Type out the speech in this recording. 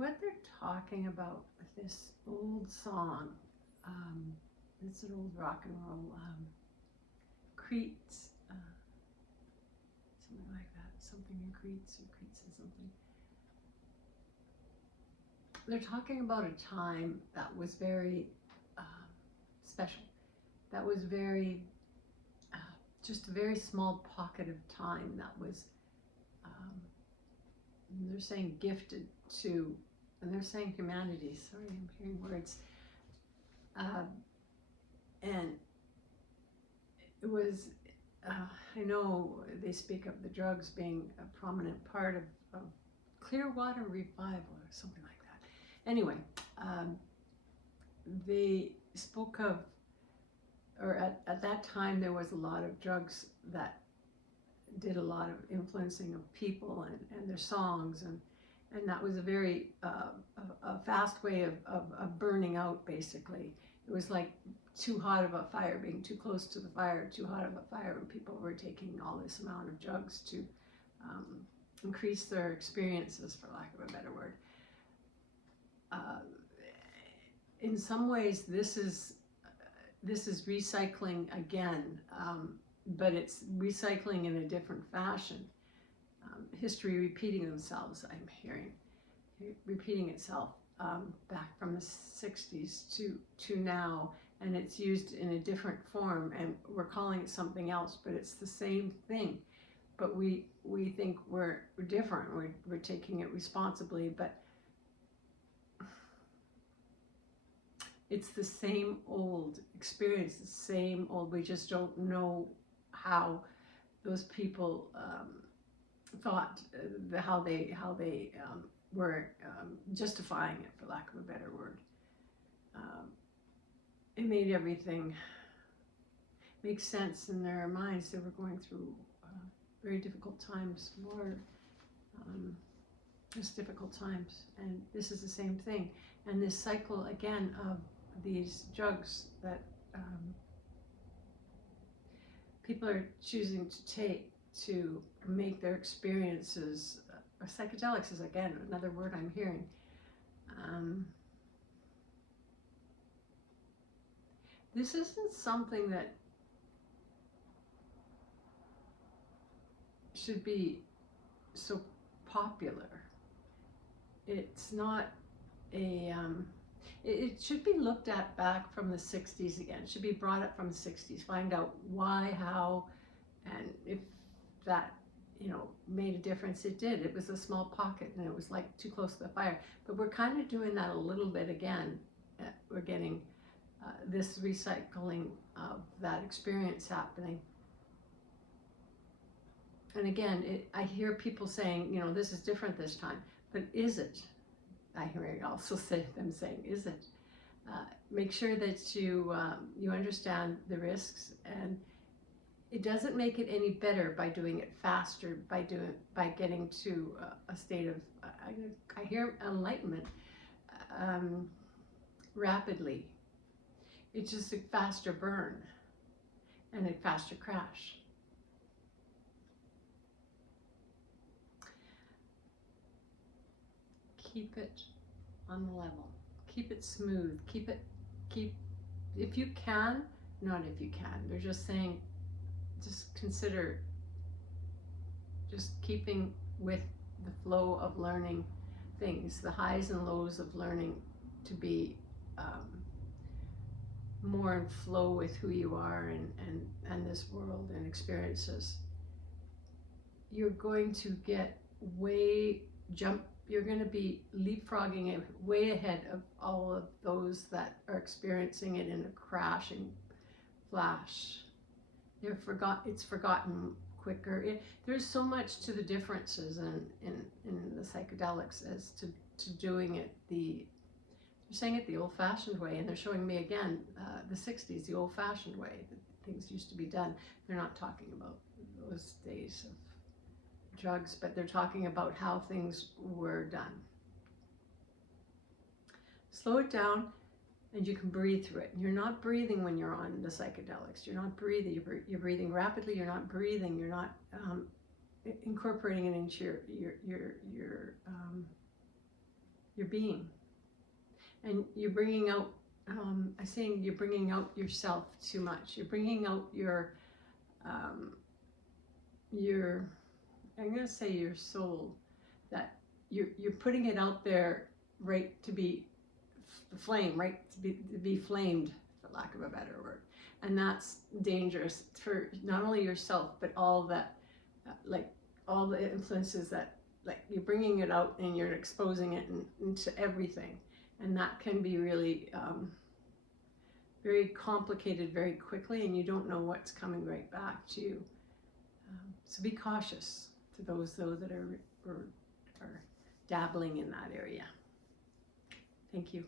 what they're talking about with this old song, it's an old rock and roll, Creedence, something like that, something in Creedence or Creedence or something. They're talking about a time that was very special, that was very, just a very small pocket of time that was, they're saying gifted to, and they're saying humanity, sorry, I'm hearing words, and it was, I know they speak of the drugs being a prominent part of Clearwater Revival or something like that. Anyway, they spoke of, or at that time there was a lot of drugs that did a lot of influencing of people and their songs, and that was a very a fast way of burning out, basically. It was like too hot of a fire, being too close to the fire, too hot of a fire, and people were taking all this amount of drugs to increase their experiences, for lack of a better word. In some ways, this is recycling again, but it's recycling in a different fashion. History repeating themselves, I'm hearing, repeating itself back from the 60s to now, and it's used in a different form, and we're calling it something else, but it's the same thing. But we think we're different, we're taking it responsibly, but it's the same old experience, the same old, we just don't know how those people thought, how they were justifying it, for lack of a better word. It made everything make sense in their minds. They were going through very difficult times, more just difficult times, and this is the same thing. And this cycle again of these drugs that people are choosing to take to make their experiences, psychedelics is again another word I'm hearing. This isn't something that should be so popular. It's not a, it should be looked at back from the 60s again. It should be brought up from the 60s, find out why, how, and if that, made a difference. It did. It was a small pocket, and it was like too close to the fire. But we're kind of doing that a little bit again. We're getting this recycling of that experience happening. And again, I hear people saying, this is different this time. But is it? I hear also them saying, is it? Make sure that you understand the risks, and it doesn't make it any better by doing it faster, by getting to a state of, I hear enlightenment rapidly. It's just a faster burn and a faster crash. Keep it on the level. Keep it smooth. Keep, if you can, not if you can. They're just saying, just consider just keeping with the flow of learning things, the highs and lows of learning, to be more in flow with who you are and this world and experiences. You're going to get you're going to be leapfrogging it way ahead of all of those that are experiencing it in a crashing flash. It's forgotten quicker. There's so much to the differences in the psychedelics as to doing it they're saying it the old-fashioned way, and they're showing me again the 60s, the old-fashioned way that things used to be done. They're not talking about those days of drugs, but they're talking about how things were done. Slow it down, and you can breathe through it. You're not breathing when you're on the psychedelics. You're not breathing. You're breathing rapidly. You're not breathing. You're not incorporating it into your your being. And you're bringing out, I'm saying you're bringing out yourself too much. You're bringing out your, I'm going to say your soul, that you're putting it out there, right, to be flame, right, to be flamed, for lack of a better word. And that's dangerous for not only yourself, but all that, like all the influences that, like, you're bringing it out and you're exposing it into everything. And that can be really very complicated very quickly, and you don't know what's coming right back to you. So be cautious to those, though, that are dabbling in that area. Thank you.